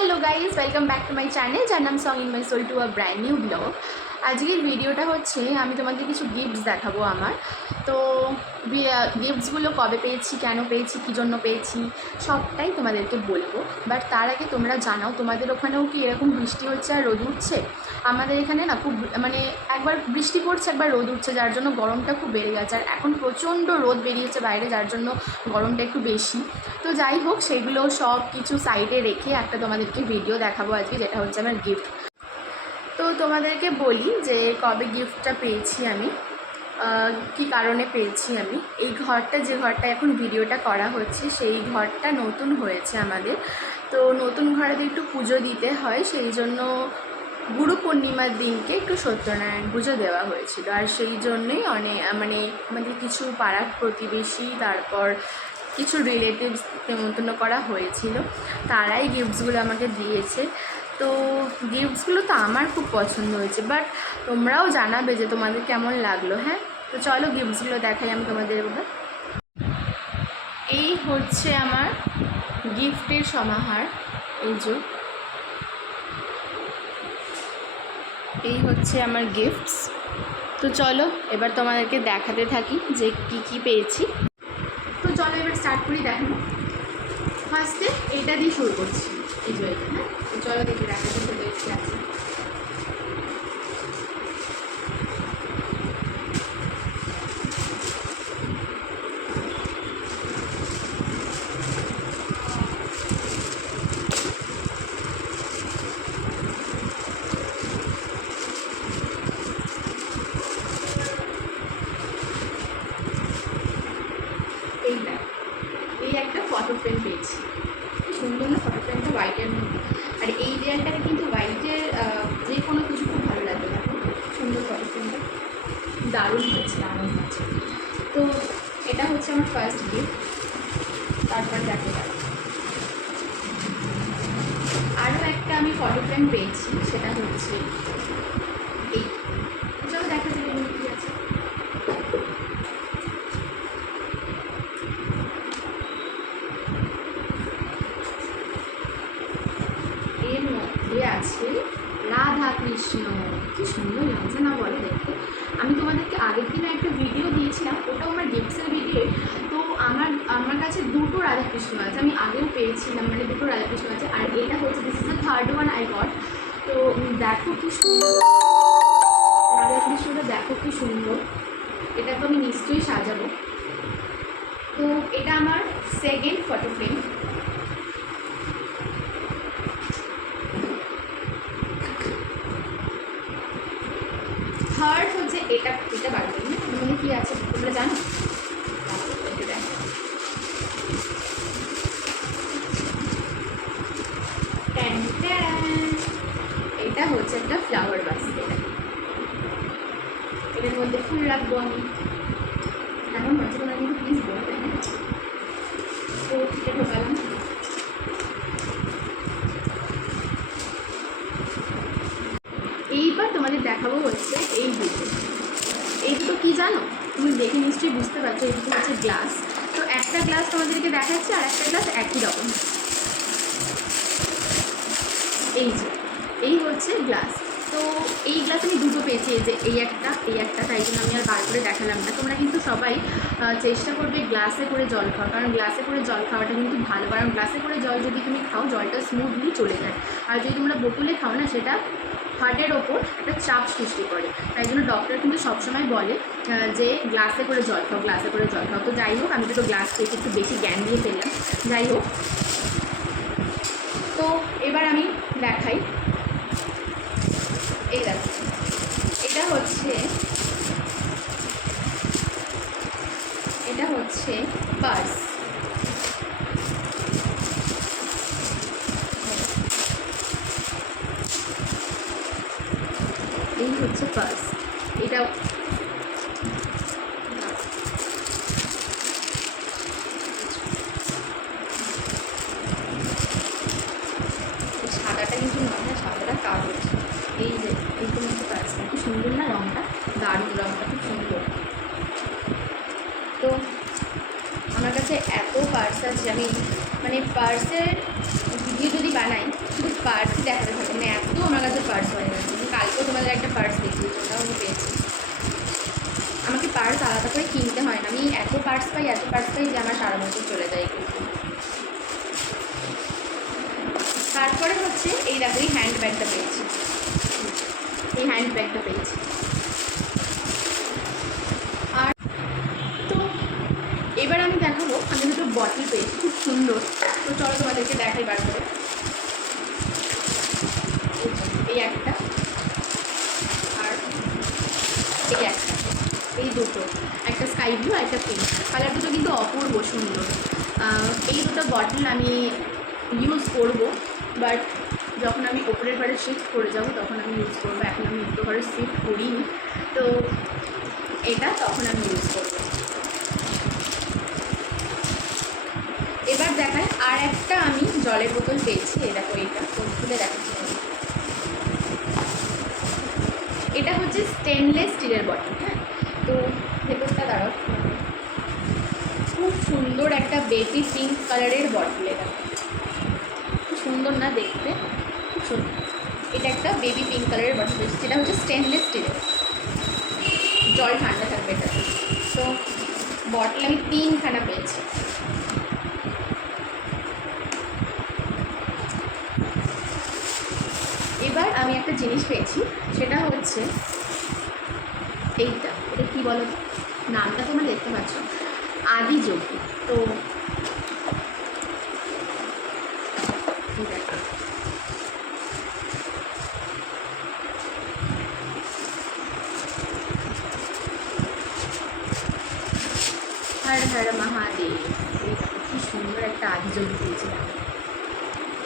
Hello guys welcome back to my channel যার নাম song in my soul to a brand new vlog. আজকের ভিডিওটা হচ্ছে আমি তোমাদের কিছু গিফটস দেখাবো আমার। তো গিফটসগুলো কবে পেয়েছি, কেন পেয়েছি, কী জন্য পেয়েছি সবটাই তোমাদেরকে বলবো। বাট তার আগে তোমরা জানাও তোমাদের ওখানেও কি এরকম বৃষ্টি হচ্ছে আর রোদ উঠছে? আমাদের এখানে না খুব একবার বৃষ্টি পড়ছে একবার রোদ উঠছে, যার জন্য গরমটা খুব বেড়ে গেছে। আর এখন প্রচণ্ড রোদ বেরিয়েছে বাইরে, যার জন্য গরমটা একটু বেশি। তো যাই হোক, সেগুলো সব কিছু সাইডে রেখে একটা তোমাদেরকে ভিডিও দেখাবো আজকে, যেটা হচ্ছে আমার গিফট। তো তোমাদেরকে বলি যে কবে গিফটটা পেয়েছি আমি, কি কারণে পেয়েছি আমি। এই ঘরটা, যে ঘরটা এখন ভিডিওটা করা হচ্ছে, সেই ঘরটা নতুন হয়েছে আমাদের। তো নতুন ঘরে একটু পুজো দিতে হয়, সেই জন্য গুরু পূর্ণিমার দিনকে একটু সত্যনারায়ণ পুজো দেওয়া হয়েছিল। আর সেই জন্যেই আমাদের কিছু পাড়ার প্রতিবেশী, তারপর কিছু রিলেটিভস নেমন্তন্ন করা হয়েছিল, তারাই গিফটসগুলো আমাকে দিয়েছে। তো গিফটসগুলো তো আমার খুব পছন্দ হয়েছে, বাট তোমরাও জানাবে যে তোমাদের কেমন লাগলো। হ্যাঁ, তো চলো গিফটসগুলো দেখাই আমি তোমাদের এবার। এই হচ্ছে আমার গিফটের সমাহার। এই হচ্ছে আমার গিফটস। তো চলো এবার তোমাদেরকে দেখাতে থাকি যে কি কি পেয়েছি। তো চলো এবার স্টার্ট করি দেখানো। ফার্স্টে এইটা দিয়ে শুরু করছি, এই যে এটা। হ্যাঁ, তো চলো দেখি দেখাতে দেখতে আছে। এইটা, এই একটা ফটো ফ্রেম পেয়েছি। সুন্দর না ফটো ফ্রেমটা, হোয়াইটের মধ্যে। আর এই দেয়ালটাকে কিন্তু হোয়াইটের যে কোনো কিছু খুব ভালো লাগবে। দেখো সুন্দর ফটো ফ্রেমটা, দারুণ হয়েছে, দারুণ হয়েছে। তো এটা হচ্ছে আমার ফার্স্ট গিফট। তারপর দেখো আরও একটা আমি ফটো ফ্রেম পেয়েছি, সেটা হচ্ছে এই। চলো দেখা যাবে কী আছে। এর মধ্যে আছে রাধা কৃষ্ণ। কি সুন্দর লাগছে না বলো দেখতে? আমি তোমাদেরকে আগের দিনে একটা ভিডিও দিয়েছিলাম, ওটাও আমার গিফটসের ভিডিও। তো আমার কাছে দুটো রাধাকৃষ্ণ আছে, আমি আগেও পেয়েছিলাম, দুটো রাধাকৃষ্ণ আছে। আর এটা হচ্ছে this is the third one I got. তো দেখো কি সুন্দর রাধাকৃষ্ণটা, দেখো কি সুন্দর। এটা তো আমি নিশ্চয়ই সাজাবো। তো এটা আমার সেকেন্ড ফটো ফ্রেম। থার্ড হচ্ছে এটা বার করি না, মানে কী আছে তোমরা জানো? এটা হচ্ছে একটা ফ্লাওয়ার বাস্কেট। এটার মধ্যে ফুল রাখবো আমি। কেমন হচ্ছে তোমরা কিন্তু প্লিজ বলবে। তো এটা ঢোকালাম। এইবার তোমাদের দেখাবো হচ্ছে এই দুটো কী জানো? তুমি দেখে নিশ্চয়ই বুঝতে পারছো। এই দুটো হচ্ছে গ্লাস। তো একটা গ্লাস তোমাদেরকে দেখাচ্ছে, আর একটা গ্লাস একই রকম। এই হচ্ছে গ্লাস। তো এই গ্লাস আমি দুটো পেয়েছি, এই যে এই একটা, তাই জন্য আমি আর বার করে দেখালাম না। তোমরা কিন্তু সবাই চেষ্টা করবে গ্লাসে করে জল খাওয়া, কারণ গ্লাসে করে জল খাওয়াটা কিন্তু ভালো। কারণ গ্লাসে করে জল যদি তুমি খাও, জলটা স্মুথলি চলে যায়। আর যদি তোমরা বোতলে খাও না, সেটা হার্টের ওপর একটা চাপ সৃষ্টি করে। তাই জন্য ডক্টর কিন্তু সবসময় বলে যে গ্লাসে করে জল খাও, গ্লাসে করে জল খাও। তো যাই হোক, আমি দুটো গ্লাস পেয়েছি, একটু বেশি জ্ঞান দিয়ে ফেললাম। যাই হোক, তো এবার আমি দেখাই। এই দেখো, এটা হচ্ছে পার্স। এই হচ্ছে পার্স। এটা সাদাটা কিন্তু নয় না, সাদাটা কাগজ। এই যে এইরকম হচ্ছে পার্সটা, কি সুন্দর না রঙটা, দারুণ রঙটা, খুব সুন্দর। তো আমার কাছে এত পার্স আছে, আমি পার্সের ভিডিও যদি বানাই, শুধু দেখাতে থাকে মানে এত আমার কাছে পার্স হয়ে গেছে। কালকেও তোমাদের একটা পার্স দেখিয়েছি, ওটাও আমি পেয়েছি। আমাকে পার্স আলাদা করে কিনতে হয় না, আমি এত পার্স পাই যে আমার সারা বছর চলে যায় কিন্তু। তারপরে হচ্ছে এই দেখো এই হ্যান্ডব্যাগটা পেয়েছি, এই হ্যান্ডব্যাগটা পেয়েছি। আর তো এবার আমি দেখাবো, আমি দুটো বটল পেয়েছি খুব সুন্দর। তো চলো তোমাদেরকে দেখাই বার করে। এই একটা আর এই একটা, এই দুটো, একটা স্কাই ব্লু আর একটা পিঙ্ক। কালার দুটো কিন্তু অপূর্ব সুন্দর। এই দুটো বটল আমি ইউজ করব, বাট যখন আমি ওপরের ঘরে শিফট করে যাব তখন আমি ইউজ করবো। এখন আমি উপরের ঘরে শিফট করিনি, তো এটা তখন আমি ইউজ করব। এবার দেখাই আর একটা আমি জলের বোতল পেয়েছি। এই দেখো, এইটা খুলে দেখাচ্ছি। এটা হচ্ছে স্টেনলেস স্টিলের বটল। হ্যাঁ, তো ভেতরটা দাঁড়াও, খুব সুন্দর একটা বেবি পিঙ্ক কালারের বটল। এটা খুব সুন্দর না দেখতে, খুব সুন্দর। এটা একটা বেবি পিঙ্ক কালারের বটল, যেটা হচ্ছে স্টেনলেস স্টিলের, জল ঠান্ডা থাকবে এটাতে। তো বটল আমি 3খানা পেয়েছি। এবার আমি একটা জিনিস পেয়েছি, সেটা হচ্ছে এইটা। এটা কী বলো, নামটা তোমরা দেখতে পাচ্ছ, আদি যোগী। তো হর হর মহাদেব। কি সুন্দর একটা আদি যোগী পেয়েছিলাম।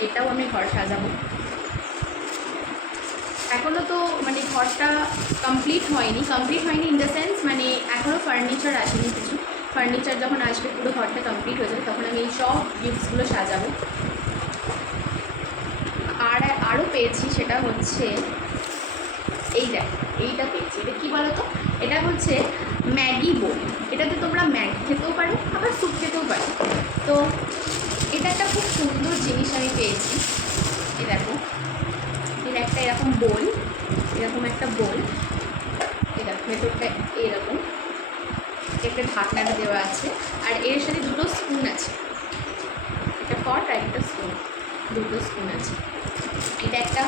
এটাও আমি ঘর সাজাবো। এখনও তো মানে ঘরটা কমপ্লিট হয়নি ইন দ্য সেন্স মানে এখনও ফার্নিচার আসেনি কিছু। ফার্নিচার যখন আসবে, পুরো ঘরটা কমপ্লিট হয়ে যাবে, তখন আমি এই সব গিফটসগুলো সাজাবো। আর আরও পেয়েছি, সেটা হচ্ছে এইটা পেয়েছি। এটা কী বলো তো, এটা হচ্ছে ম্যাগি বোল। এটাতে তোমরা ম্যাগি খেতেও পারো, আবার স্যুপ খেতেও পারো। তো এটা একটা খুব সুন্দর জিনিস আমি পেয়েছি। এই দেখো, এর একটা এরকম বোল, এরকম একটা বোল। এই দেখো ভেতরটা এরকম একটা ঢাকনাটা দেওয়া আছে, আর এর সাথে দুটো স্পুন আছে, একটা ফর্ক আর একটা স্পুন, দুটো স্পুন আছে। এটা একটা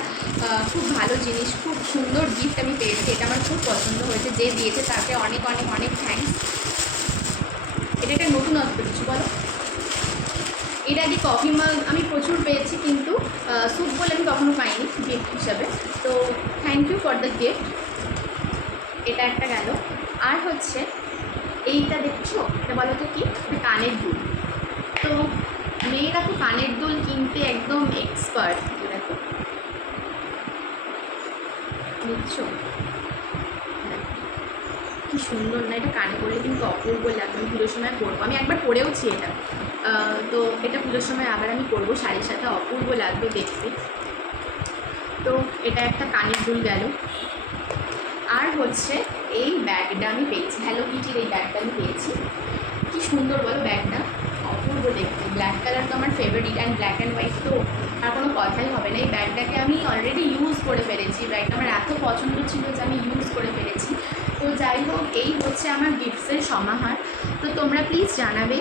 খুব ভালো জিনিস, খুব সুন্দর গিফট আমি পেয়েছি। এটা আমার খুব পছন্দ হয়েছে, যে দিয়েছে তাকে অনেক অনেক অনেক থ্যাঙ্কস। এটা একটা নতুনত্ব কিছু বলো। এর আগে কফি মাগ আমি প্রচুর পেয়েছি, কিন্তু স্যুপ বলে আমি কখনো পাইনি গিফট হিসাবে। তো thank you for the gift. এটা একটা গেল। আর হচ্ছে এইটা দেখছো, এটা বলো তো কি, এটা কানের দুল। তো মেয়েরা তো কানের দুল কিনতে একদম এক্সপার্ট। দেখো, দেখছো কি সুন্দর না, এটা কানে পরলে কিন্তু অপূর্ব লাগবে। আমি পুজোর সময় পরবো, আমি একবার পরেওছি এটা। তো এটা পুজোর সময় আবার আমি পরবো, শাড়ির সাথে অপূর্ব লাগবে দেখতে। তো এটা একটা কানের দুল গেল। আর হচ্ছে এই ব্যাগটা আমি পেয়েছি, হ্যালো কিটির এই ব্যাগটা আমি পেয়েছি। কি সুন্দর বলো ব্যাগটা, অপূর্ব দেখতে। ব্ল্যাক কালার তো আমার favourite, and black and white তো আর কোনো কথাই হবে না। এই ব্যাগটাকে আমি অলরেডি ইউজ করে ফেলেছি। ব্যাগটা আমার এত পছন্দ ছিল যে আমি ইউজ করে ফেলেছি। তো যাই হোক, এই হচ্ছে আমার গিফটসের সমাহার। তো তোমরা প্লিজ জানাবে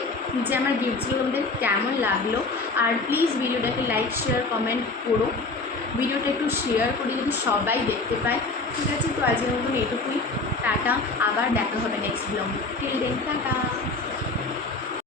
যে আমার গিফটসগুলো তোমাদের কেমন লাগলো। আর প্লিজ ভিডিওটাকে লাইক শেয়ার কমেন্ট করো, ভিডিওটা একটু শেয়ার করি যদি সবাই দেখতে পায়। ঠিক আছে, তো আজকের মতন এটুকুই। টাটা, আবার দেখা হবে next vlog. Till then tata.